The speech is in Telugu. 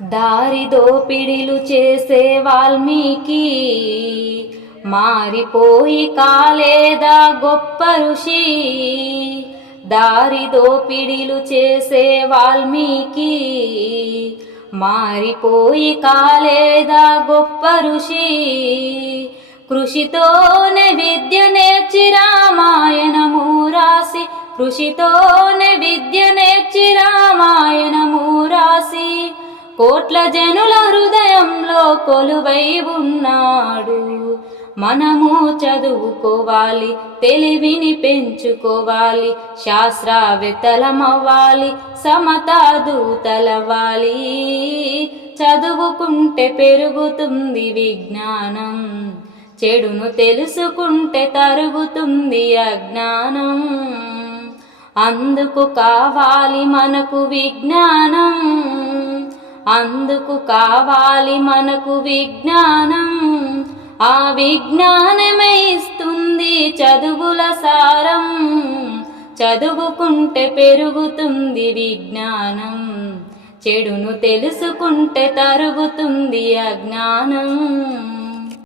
దారి దోపిడిలు చేసే వాల్మీకి మారిపోయి కాలేదా గొప్ప ఋషి? దారి దోపిడిలు చేసే వాల్మీకి మారిపోయి కాలేదా గొప్ప ఋషి? కృషితోనే విద్య నేర్చి రామాయణము రాసి కృషితోనే విద్య నేర్చి కోట్ల జనుల హృదయంలో కొలువై ఉన్నాడు. మనము చదువుకోవాలి తెలివిని పెంచుకోవాలి శాస్త్రవేత్తలమవ్వాలి సమతా దూతలవ్వాలి. చదువుకుంటే పెరుగుతుంది విజ్ఞానం చెడును తెలుసుకుంటే తరుగుతుంది అజ్ఞానం. అందుకు కావాలి మనకు విజ్ఞానం. అందుకు కావాలి మనకు విజ్ఞానం. ఆ విజ్ఞానమే ఇస్తుంది చదువుల సారం. చదువుకుంటే పెరుగుతుంది విజ్ఞానం. చెడును తెలుసుకుంటే తరుగుతుంది అజ్ఞానం.